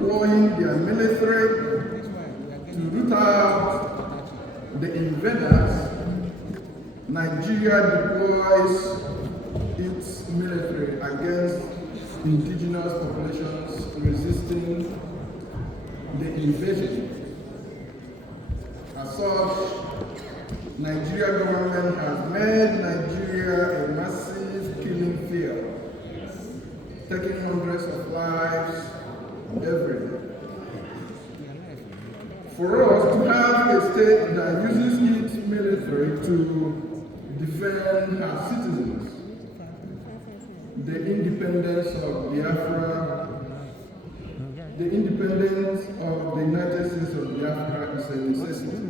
deploying their military to root out the invaders, Nigeria deploys its military against indigenous populations resisting the invasion. As such, Nigeria government has made Nigeria a massive killing field, taking hundreds of lives every day. For us to have a state that uses its military to defend her citizens, the independence of Biafra, the independence of the United States of Biafra is a necessity.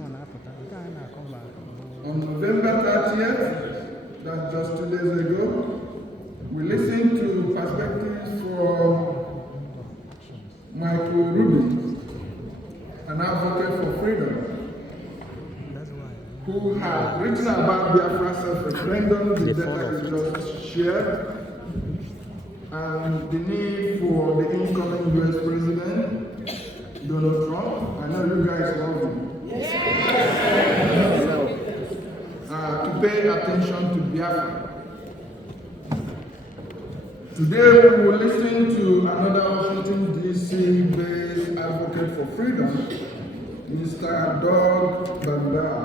On November 30th, that's just 2 days ago, we listened to perspectives from Michael Rubin, an advocate for freedom, who had written about Biafra self-referendum, the data you just shared, and the need for the incoming US President, Donald Trump. I know you guys love him. Yes. To pay attention to Biafra. Today we will listen to another Washington DC based advocate for freedom, Mr. Doug Bandar.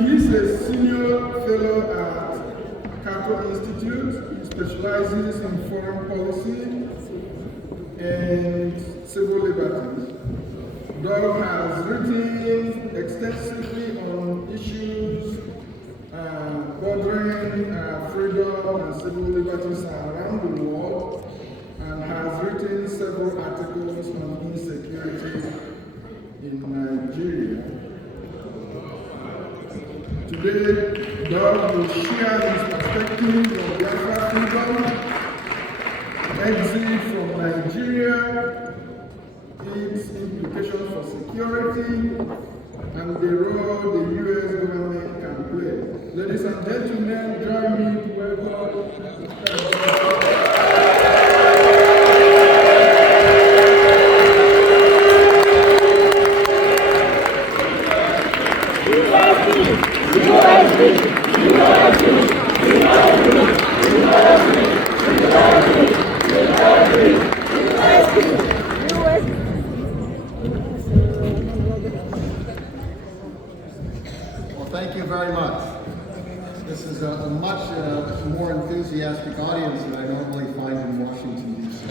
He's a senior fellow at Cato Institute. He specializes in foreign policy and civil liberties. Doug has written extensively on issues bordering freedom and civil liberties around the world, and has written several articles on insecurity in Nigeria. Today, Doug will share his perspective on Biafra freedom, exit from Nigeria, its implications for security, and the role the U.S. government can play. Ladies and gentlemen, join me to welcome Well, thank you very much. This is a much more enthusiastic audience than I normally find in Washington, D.C.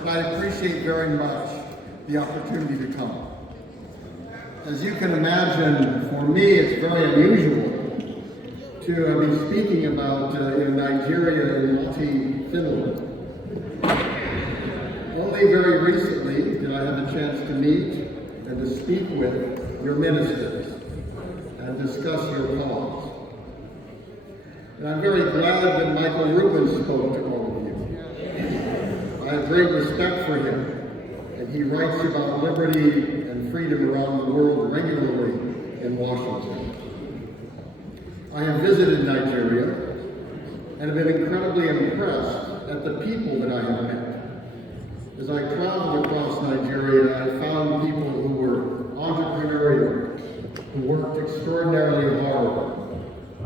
And I appreciate very much the opportunity to come. As you can imagine, for me, it's very unusual to be speaking about Nigeria and Finland. Only very recently did I have a chance to meet and to speak with your ministers and discuss your cause. And I'm very glad that Michael Rubin spoke to all of you. I have great respect for him, and he writes about liberty and freedom around the world regularly in Washington. I have visited Nigeria and have been incredibly impressed at the people that I have met. As I traveled across Nigeria, I found people who were entrepreneurial, who worked extraordinarily hard,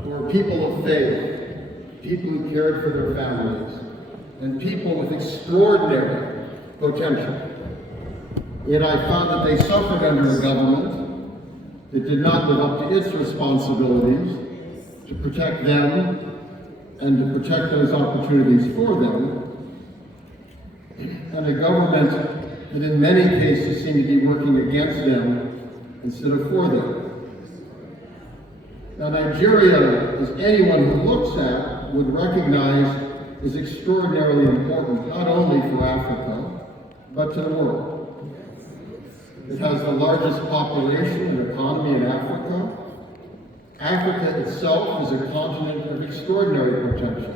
who were people of faith, people who cared for their families, and people with extraordinary potential. Yet I found that they suffered under a government that did not live up to its responsibilities to protect them and to protect those opportunities for them, and a government that in many cases seemed to be working against them instead of for them. Now, Nigeria, as anyone who looks at would recognize, is extraordinarily important, not only for Africa, but to the world. It has the largest population and economy in Africa. Africa itself is a continent of extraordinary potential.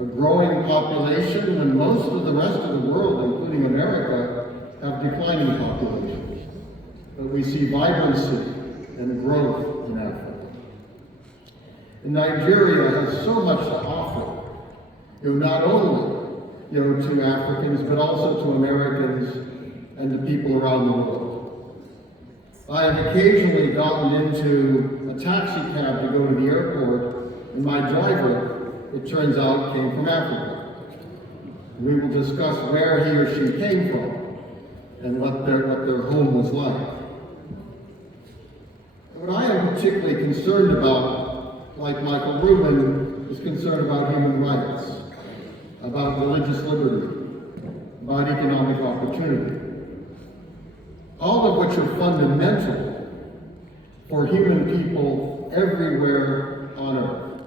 A growing population when most of the rest of the world, including America, have declining populations. But we see vibrancy and growth in Africa. And Nigeria has so much to offer, not only to Africans, but also to Americans and to people around the world. I have occasionally gotten into a taxi cab to go to the airport, and my driver, it turns out, came from Africa. We will discuss where he or she came from and what their home was like. What I am particularly concerned about, like Michael Rubin, is concerned about human rights, about religious liberty, about economic opportunity, all of which are fundamental for human people everywhere on earth.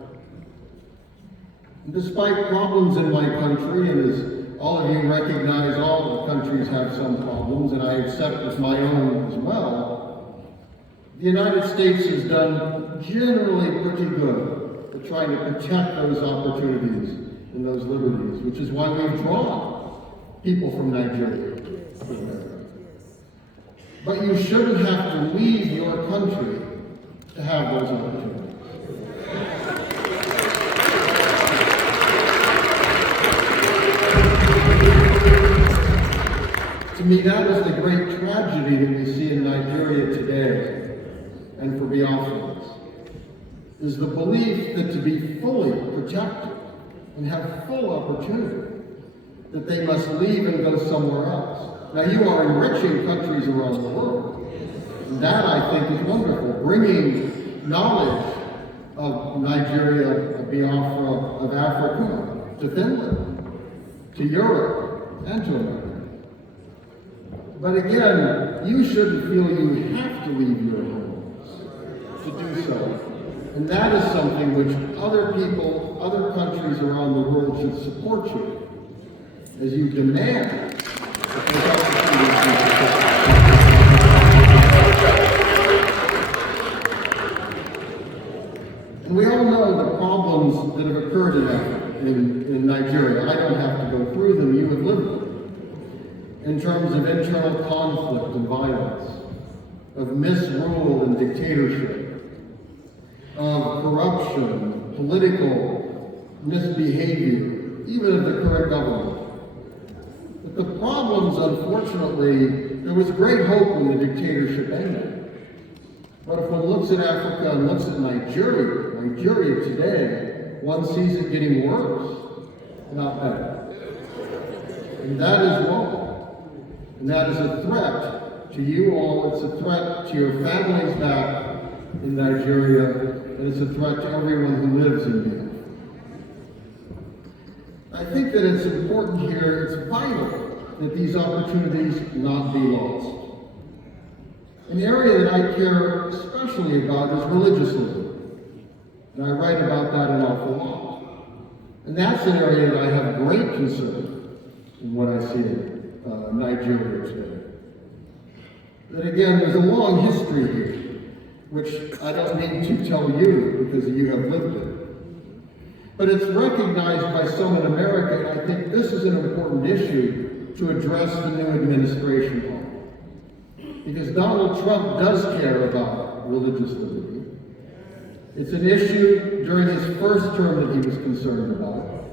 And despite problems in my country, and as all of you recognize, all the countries have some problems, and I accept as my own as well, the United States has done generally pretty good at trying to protect those opportunities and those liberties, which is why we've drawn people from Nigeria to America. But you shouldn't have to leave your country to have those opportunities. To me, that is the great tragedy that we see in Nigeria today, and for Biafrans, is the belief that to be fully protected and have full opportunity, that they must leave and go somewhere else. Now, you are enriching countries around the world, and that, I think, is wonderful, bringing knowledge of Nigeria, of Biafra, of Africa, to Finland, to Europe, and to America. But again, you shouldn't feel you have to leave your homes to do so. And that is something which other people, other countries around the world should support you as you demand that those opportunities be protected. And we all know the problems that have occurred in Nigeria. I don't have to go through them, you have lived them. In terms of internal conflict and violence, of misrule and dictatorship, of corruption, political misbehavior, even of the current government. But the problems, unfortunately, there was great hope when the dictatorship ended. But if one looks at Africa and looks at Nigeria today, one sees it getting worse, not better. And that is wrong. And that is a threat to you all, it's a threat to your families back in Nigeria, and it's a threat to everyone who lives in Biafra. I think that it's important here, it's vital that these opportunities not be lost. An area that I care especially about is religious liberty, and I write about that an awful lot. And that's an area that I have great concern in what I see in Nigeria today. But again, there's a long history here, which I don't need to tell you because you have lived it. But it's recognized by some in America, and I think this is an important issue to address the new administration on. Because Donald Trump does care about religious liberty. It's an issue during his first term that he was concerned about.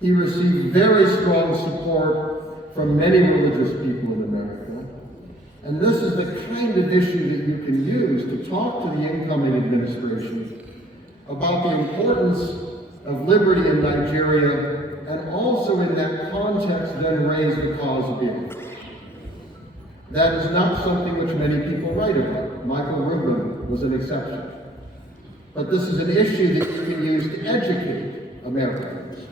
He received very strong support from many religious people in America. And this is the kind of issue that you can use to talk to the incoming administration about the importance of liberty in Nigeria, and also in that context then raise the cause of Biafra. That is not something which many people write about. Michael Rubin was an exception. But this is an issue that you can use to educate Americans.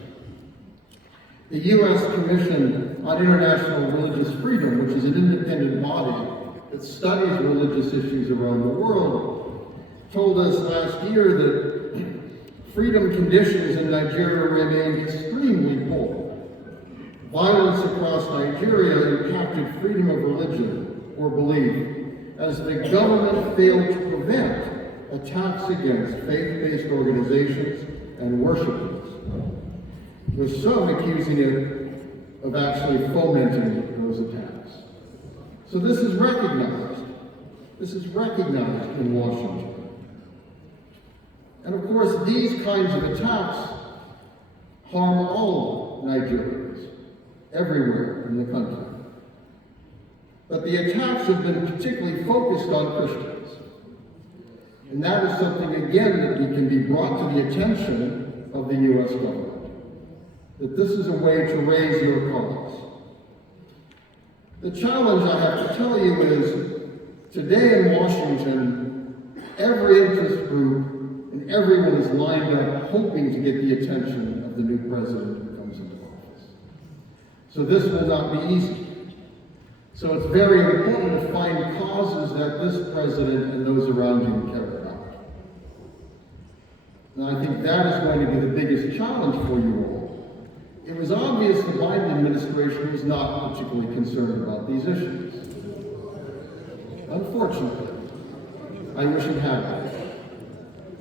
The U.S. Commission on International Religious Freedom, which is an independent body that studies religious issues around the world, told us last year that freedom conditions in Nigeria remain extremely poor. Violence across Nigeria impacted freedom of religion or belief, as the government failed to prevent attacks against faith-based organizations and worshipers, with some accusing it of actually fomenting those attacks. So this is recognized. This is recognized in Washington. And of course, these kinds of attacks harm all Nigerians, everywhere in the country. But the attacks have been particularly focused on Christians. And that is something, again, that can be brought to the attention of the U.S. government. That this is a way to raise your cause. The challenge, I have to tell you, is today in Washington, every interest group and everyone is lined up hoping to get the attention of the new president who comes into office. So this will not be easy. So it's very important to find causes that this president and those around him care about. And I think that is going to be the biggest challenge for you all. It was obvious the Biden administration was not particularly concerned about these issues. Unfortunately, I wish it had been.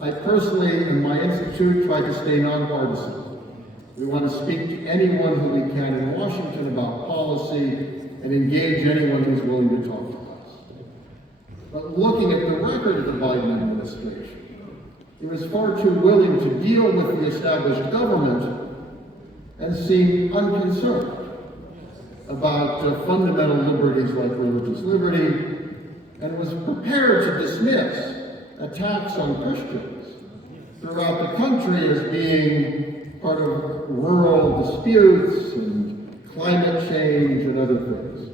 I personally, in my institute, try to stay nonpartisan. We want to speak to anyone who we can in Washington about policy and engage anyone who's willing to talk to us. But looking at the record of the Biden administration, it was far too willing to deal with the established government and seem unconcerned about fundamental liberties like religious liberty, and was prepared to dismiss attacks on Christians throughout the country as being part of rural disputes and climate change and other things.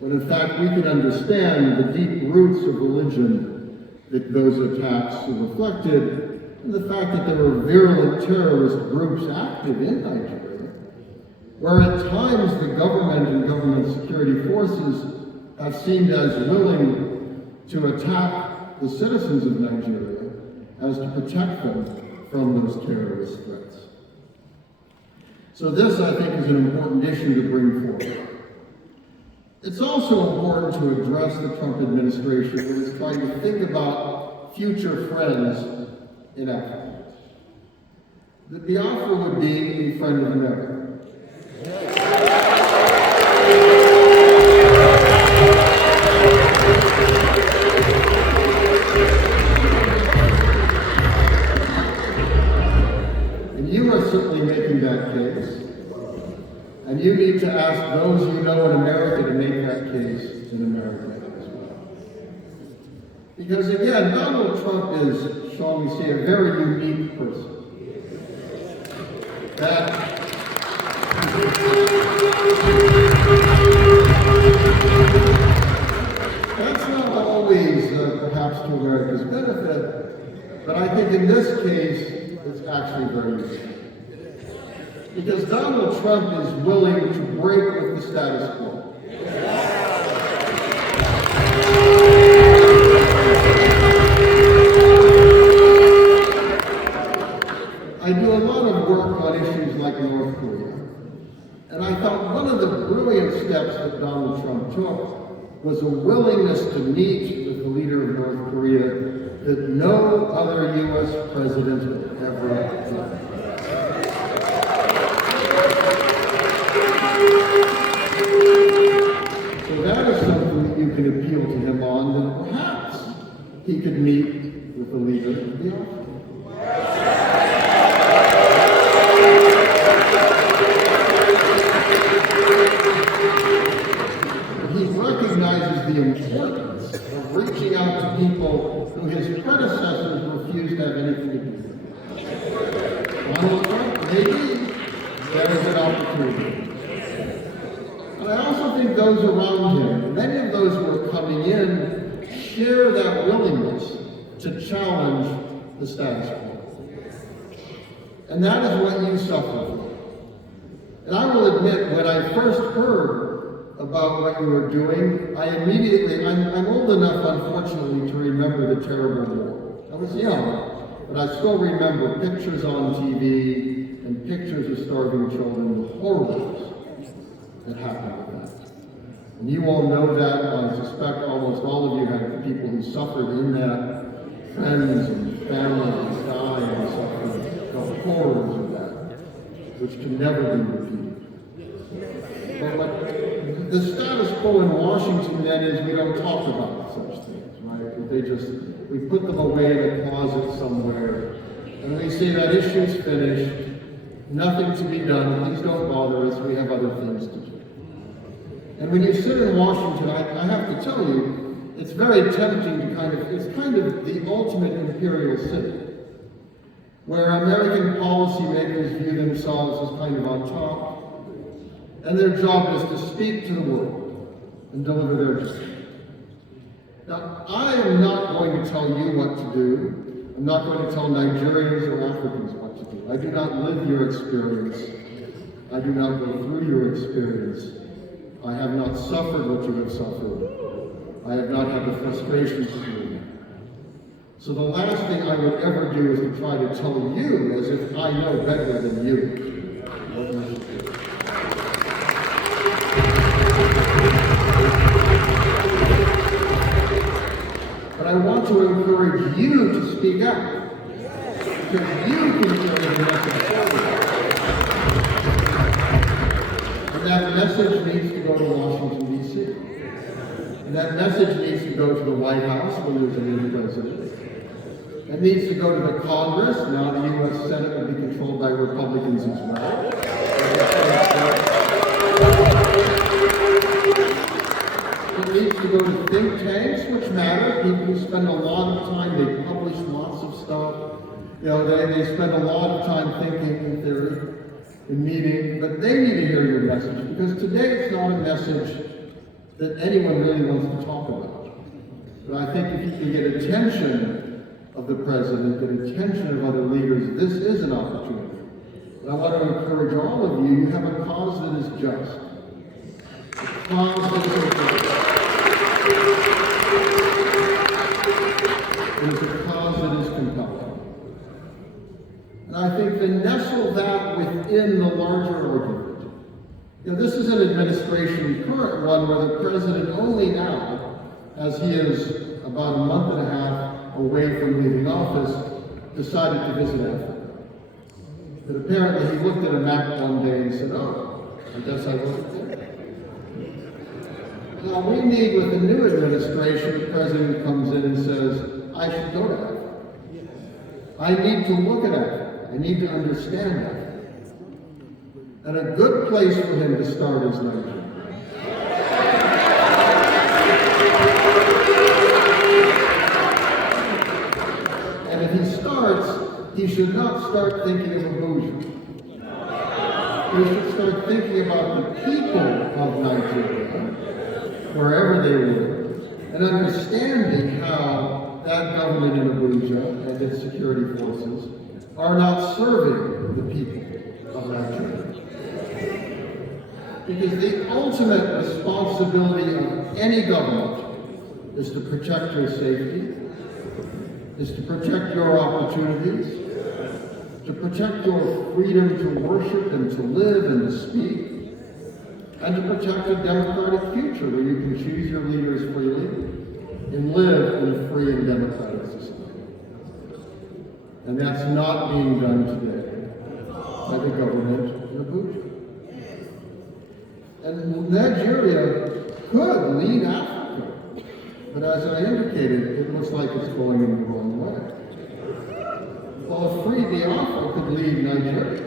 But in fact, we can understand the deep roots of religion that those attacks reflected, and the fact that there were virulent terrorist groups active in Nigeria, where at times the government and government security forces have seemed as willing to attack the citizens of Nigeria as to protect them from those terrorist threats. So this, I think, is an important issue to bring forward. It's also important to address the Trump administration that is trying to think about future friends in Africa. That Biafra would be a friend of America. You are certainly making that case, and you need to ask those you know in America to make that case in America as well. Because again, Donald Trump is, shall we say, a very unique person. That's not always perhaps to America's benefit, but I think in this case, it's actually very useful. Because Donald Trump is willing to break with the status quo. I do a lot of work on issues like North Korea. And I thought one of the brilliant steps that Donald Trump took was a willingness to meet with the leader of North Korea that no other U.S. president had ever done. So that is something that you can appeal to him on, that perhaps he could meet with the leader of the Biafra. He recognizes the importance of reaching out to people who his predecessors refused to have anything to do with. Donald Trump, maybe there is an opportunity. And I also think those around him, many of those who are coming in, share that willingness to challenge the status quo. And that is what you suffer from. And I will admit, when I first heard about what you were doing, I immediately, I'm old enough, unfortunately, to remember the terrible war. I was young, but I still remember pictures on TV and pictures of starving children, the horrors that happened with that. And you all know that. I suspect almost all of you had people who suffered in that friends and families die and suffer the horrors of that, which can never be repeated. But the status quo in Washington then is we don't talk about such things, right? We put them away in a closet somewhere, and we say that issue's finished, nothing to be done, please don't bother us, we have other things to do. And when you sit in Washington, I have to tell you, it's very tempting to it's kind of the ultimate imperial city, where American policymakers view themselves as kind of on top, and their job is to speak to the world and deliver their judgment. Now, I am not going to tell you what to do. I'm not going to tell Nigerians or Africans what to do. I do not live your experience. I do not go through your experience. I have not suffered what you have suffered. I have not had the frustrations that you have. So the last thing I would ever do is to try to tell you as if I know better than you what you should do. But I want to encourage you to speak out, because you can carry the message forward. And that message needs to go to Washington, D.C. And that message needs to go to the White House when there's a new president. It needs to go to the Congress. Now the U.S. Senate will be controlled by Republicans as well. It needs to go to think tanks, which matter. People who spend a lot of time, they publish lots of stuff. You know, they spend a lot of time thinking in theory, in meeting, but they need to hear your message, because today it's not a message that anyone really wants to talk about. But I think if you can get attention of the president, get attention of other leaders, this is an opportunity. And I want to encourage all of you, you have a cause that is just. A cause that is just. It is a cause that is compelling. And I think to nestle that within the larger argument. You know, this is an administration, current one, where the president only now, as he is about a month and a half away from leaving office, decided to visit Africa. But apparently he looked at a map one day and said, oh, I guess I wasn't there. Now we need, with the new administration, the president comes in and says, I should go to Africa. I need to look at Africa. I need to understand Africa. And a good place for him to start is Nigeria. And if he starts, he should not start thinking of Abuja. He should start thinking about the people of Nigeria, wherever they live, and understanding how that government in Abuja and its security forces are not serving the people of Nigeria. Because the ultimate responsibility of any government is to protect your safety, is to protect your opportunities, to protect your freedom to worship and to live and to speak, and to protect a democratic future where you can choose your leaders freely and live in a free and democratic society. And that's not being done today by the government in Abuja. And Nigeria could lead Africa, but as I indicated, it looks like it's going in the wrong way. Well, if Free Biafra could lead Nigeria.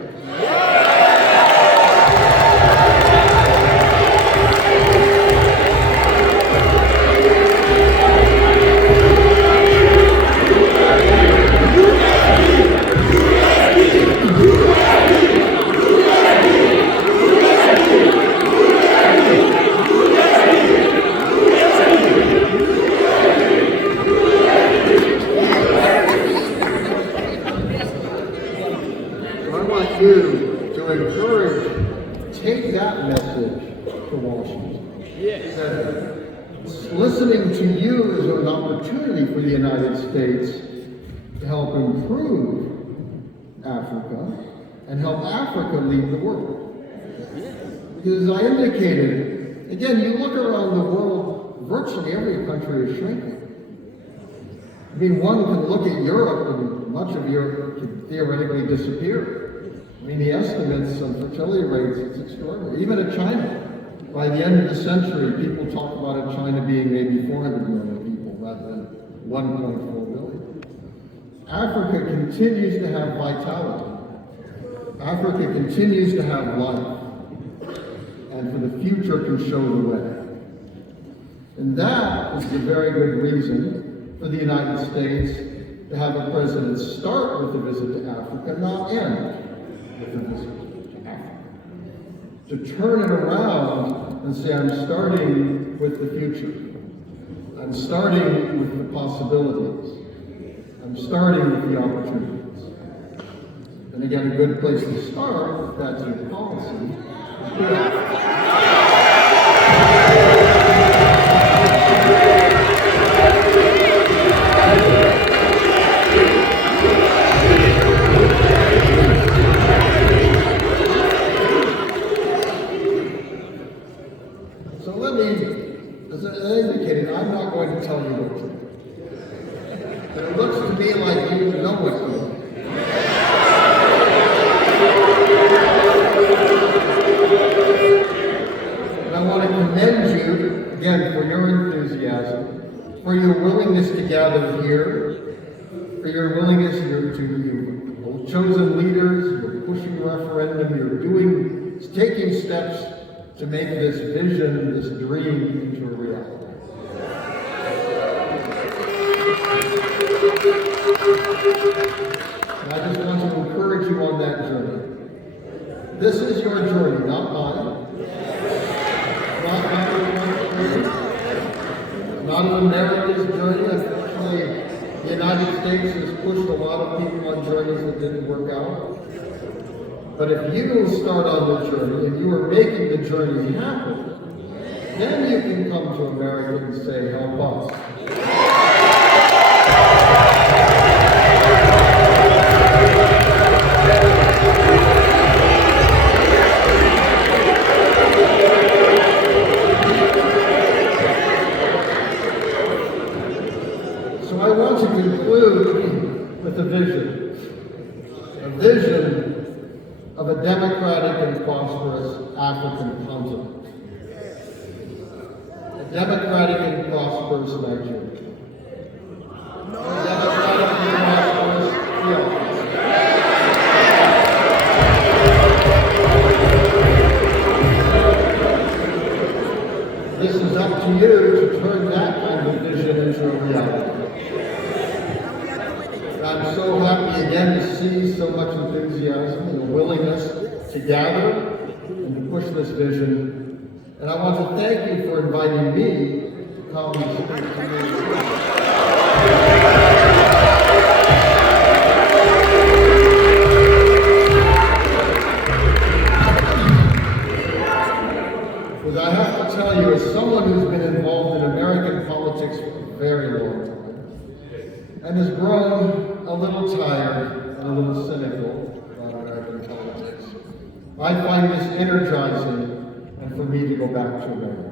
To encourage, take that message to Washington. Yes. That listening to you is an opportunity for the United States to help improve Africa and help Africa lead the world. Because as I indicated, again, you look around the world, virtually every country is shrinking. I mean, one can look at Europe, and much of Europe could theoretically disappear. I mean, the estimates on fertility rates is extraordinary. Even at China, by the end of the century, people talk about China being maybe 400 million people rather than 1.4 billion. Africa continues to have vitality. Africa continues to have life. And for the future can show the way. And that is the very good reason for the United States to have a president start with a visit to Africa, not end with a visit to Africa. To turn it around and say, I'm starting with the future. I'm starting with the possibilities. I'm starting with the opportunities. And again, a good place to start, if that's your policy. So let me, as I indicated, I'm not going to tell you what to do. But it looks to me like you know what to do. And I want to commend you, again, for your enthusiasm, for your willingness to gather here, for your willingness to you chosen leaders, you're pushing referendum, you're taking steps to make this vision, this dream into a reality. And I just want to encourage you on that journey. This is your journey, not mine. Not my journey. Not an America's journey. Unfortunately, the United States has pushed a lot of people on journeys that didn't work out. But if you start on the journey and you are making the journey happen, then you can come to America and say, help us. So I want to conclude with a vision of a democratic and prosperous African continent. A democratic and prosperous Nigeria. A democratic and prosperous Biafrans. This is up to you to turn that kind of vision into a reality. I'm so happy again to see so much enthusiasm and a willingness to gather and to push this vision. And I want to thank you for inviting me to come and speak to you. Because I have to tell you, as someone who's been involved in American politics for a very long time, and has grown a little tired and a little cynical about American politics, I find this energizing and for me to go back to America.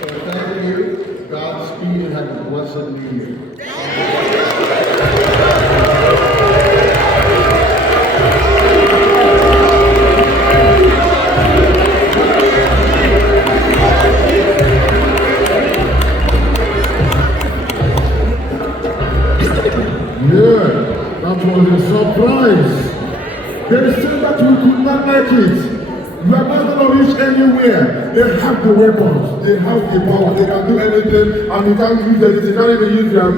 So thank you, Godspeed, and have a blessed new year. That was a surprise. They said that we could not make it. We are not going to reach anywhere. They have the weapons. They have the power. They can do anything, and you can't use it. They can't even use their